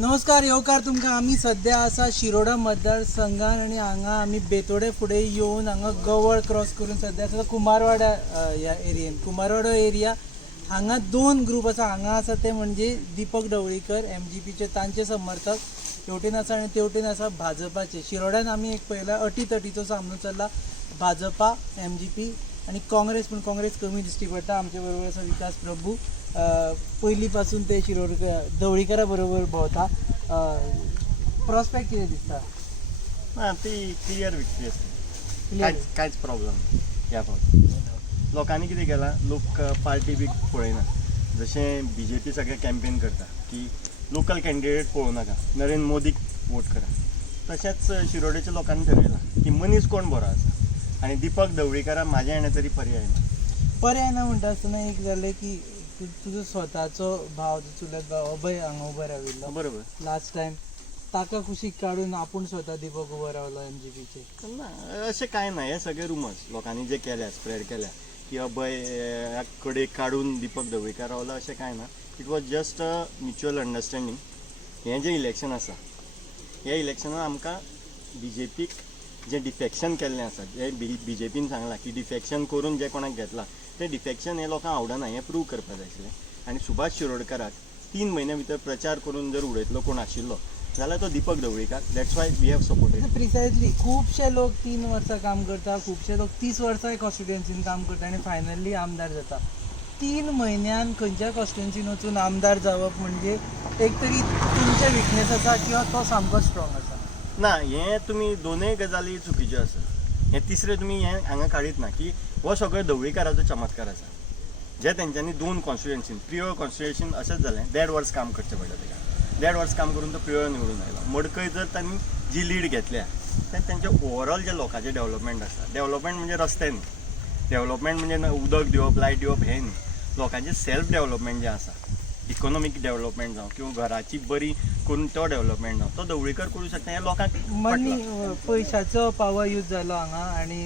नमस्कार येवकार तुमकां आमी सध्या आसा शिरोडा मतदारसंघान आणि हांगा आमी बेतोडे फुडें येवन हांगा गवळ क्रॉस करून सध्या आसा कुमारवाडा ह्या एरियेन कुमारवाडा एरिया हांगा दोन ग्रुप आसा. हांगा आसा ते म्हणजे दीपक ढवळीकर MGPचे तांचे समर्थक हेवटेन आसा आनी तेवटेन आसा भाजपाचे. शिरोड्यान आमी एक पळयला अटीतटीचो सामनो चल्ला भाजपा MGP आणि काँग्रेस, पण काँग्रेस कमी दिश्टी पडटा. आमच्या बरोबर आसा विकास प्रभू, पयली पासून ते शिरोडकर ढवळीकरा बरोबर भोंवता. प्रॉस्पेक्ट कितें दिसता? ना ती क्लियर विक्ट्री आसा, कांयच प्रॉब्लम ह्या फावट. लोकांनी कितें केलां, लोक पार्टी बी पळयना. जशें BJP सगळें कॅम्पेन करता की लोकल कॅन्डिडेट पळोवं नाका, नरेंद्र मोदीक वोट करा. तशेंच शिरोडेच्या लोकांनी ठरयलां की मनीस कोण बरो आसा आनी दीपक ढवळीकराक म्हाज्या हाणे तरी पर्याय ना. पर्याय ना म्हणटा आसतना एक जालें की तुजो स्वताचो भाव चुलत भाव अभय हांगा उबो राविल्लो बरोबर. लास्ट टायम ताका कुशीक काडून आपूण स्वता दीपक उबो रावलो MGPचे. ना अशें कांय ना, हे सगळे रुमर्स लोकांनी जे केल्या स्प्रेड केल्या की अभय कडे काडून दीपक ढवळीकर रावलो, अशें कांय ना. It was just a mutual understanding. हें जें इलेक्शन आसा ह्या इलेक्शनान आमकां BJPक जें डिफेक्शन केल्लें आसा, जें BJPन सांगलां की डिफेक्शन करून जे कोणाक घेतलां तें डिफेक्शन हें लोकांक आवडना, हें प्रूव करपाक जाय आशिल्लें. आनी सुभाष शिरोडकराक 3 म्हयन्या भितर प्रचार करून जर उडयतलो कोण आशिल्लो जाल्यार तो Deepak Dhavalikar. That's why we have supported. Precisely खुबशे लोक 3 वर्सां काम करता, खुबशे लोक 30 वर्सां कॉन्स्टिट्युएन्सीन काम करता आनी फायनली आमदार जाता. 3 म्हयन्यान खंयच्या कॉन्स्टिट्युएन्सीन वचून आमदार जावप म्हणजे एक तरी तुमचे विकनेस आसा किंवा तो सामको स्ट्रॉंग आसा. ना, हें तुमी दोनूय गजाली चुकीच्यो आसा. हें तिसरें तुमी हें हांगा काडीत ना की हो सगळो ढवळीकराचो चमत्कार आसा. जे तेंच्यांनी 2 कॉन्स्टिट्युएन्सीन प्रियो कॉन्स्टिट्युएन्सीन अशेंच जालें, 1.5 वर्स काम करचें पडलें ताका. 1.5 वर्स काम करून तो प्रियो निवडून आयलो. मडकय जर तांणी जी लीड घेतल्या तें तेंचें ओवरऑल जे लोकांचें डेव्हलपमेंट आसा, डेव्हलपमेंट म्हणजे रस्ते न्ही, डेव्हलपमेंट म्हणजे उदक दिवप, लायट दिवप हें न्ही, लोकांचें सेल्फ डेव्हलपमेंट जें आसा, इकॉनॉमीक डेव्हलपमेंट जावं किंवा घराची बरी करून तो डेव्हलपमेंट जावं, तो ढवळीकर करूं शकता. हें लोकांक मनी पयशाचो पावर यूज जालो हांगा आनी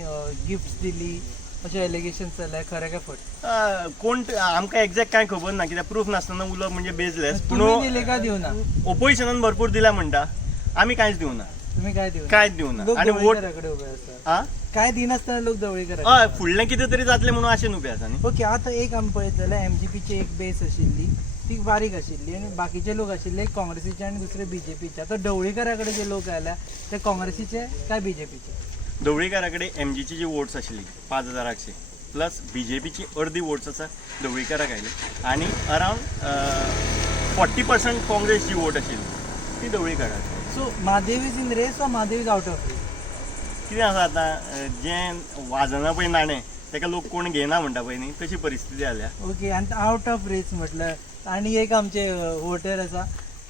गिफ्ट्स दिली अशें एलिगेशन्स जाले, खरें काय फट? कोण आमकां एक्झॅक्ट कांय खबर ना, कित्याक प्रूफ नासतना उलोवप म्हणजे बेजलेस. तुम्ही दिले का दिवना? ओपोजिशनान भरपूर दिला म्हणटा, आमी कांयच दिवना. तुम्ही काय दिवना? कांयच दिवना. लोक आनी वोट ढवळीकराकडे उबे आसा. काय दिनासतना लोक ढवळीकर. हय, फुडलें कितें तरी जातलें म्हणून आशेन उबे आसा न्ही. ओके, आतां एक आमी पळयत जाल्यार MGPची एक बेस आशिल्ली ती बारीक आशिल्ली आनी बाकीचे लोक आशिल्ले एक काँग्रेसीचे आनी दुसरे BJPचे. आतां ढवळीकरा कडेन जे लोक आयल्या ते काँग्रेसीचे काय BJPचे? ढवळीकरा कडेन MGची जी वोट्स आशिल्ली 5,000ची प्लस BJPची अर्दी वोट्स आसा ढवळीकराक आयली आनी अरावंड 40% काँग्रेस जी वोट आशिल्ली ती ढवळीकराक. So Mahadev is in race वा Mahadev is out of race? कितें आसा आतां, जें वाजना पळय नाणें तेका लोक कोण घेयना म्हणटा पळय न्ही, तशी परिस्थिती जाल्या. ओके, आनी आउट ऑफ रेस म्हटल्यार आनी एक आमचे वोटर आसा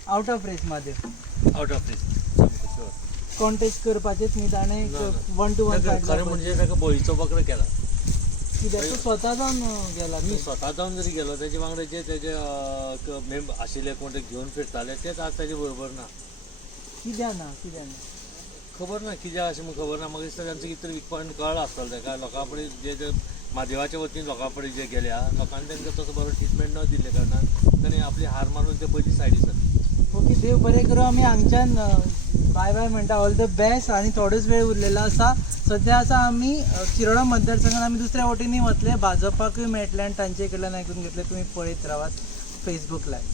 out of race Mahadev. Out of race contest करपाचेच न्ही, ताणें 1 to 1 खरें म्हणजे ताका बळीचो बकरो केला. कित्याक तो स्वता जावन गेला. मी स्वता जावन जरी गेलो तेजे वांगडा जे तेजे मेंब आशिल्ले कोण ते घेवन फिरताले तेच आज ताजे बरोबर ना. कित्याक ना? कित्याक ना खबर ना कित्याक अशें म्हाका खबर ना. म्हाका दिसता तांचो कितें तरी विकपान कळ्ळां आसतलें ताका. लोकां कडेन जे म्हादेवाच्या वतीन लोकां कडेन जे गेल्या लोकांनी तांकां तसो बरो ट्रिटमेंट न दिल्ले कारणान ताणें आपली हार मारून ते पयली सायडीक सरले. ओके, देव बरें करूं. आमी हांगच्यान बाय बाय म्हणटा. All the best. आनी थोडोच वेळ उरलेलो आसा. सध्या आसा आमी शिरोडा मतदारसंघान आमी दुसऱ्या वटेनूय वतले, भाजपाकूय मेळटले आनी तांचे कडल्यान आयकून घेतले. तुमी पळयत रावात फेसबूक लायव्ह.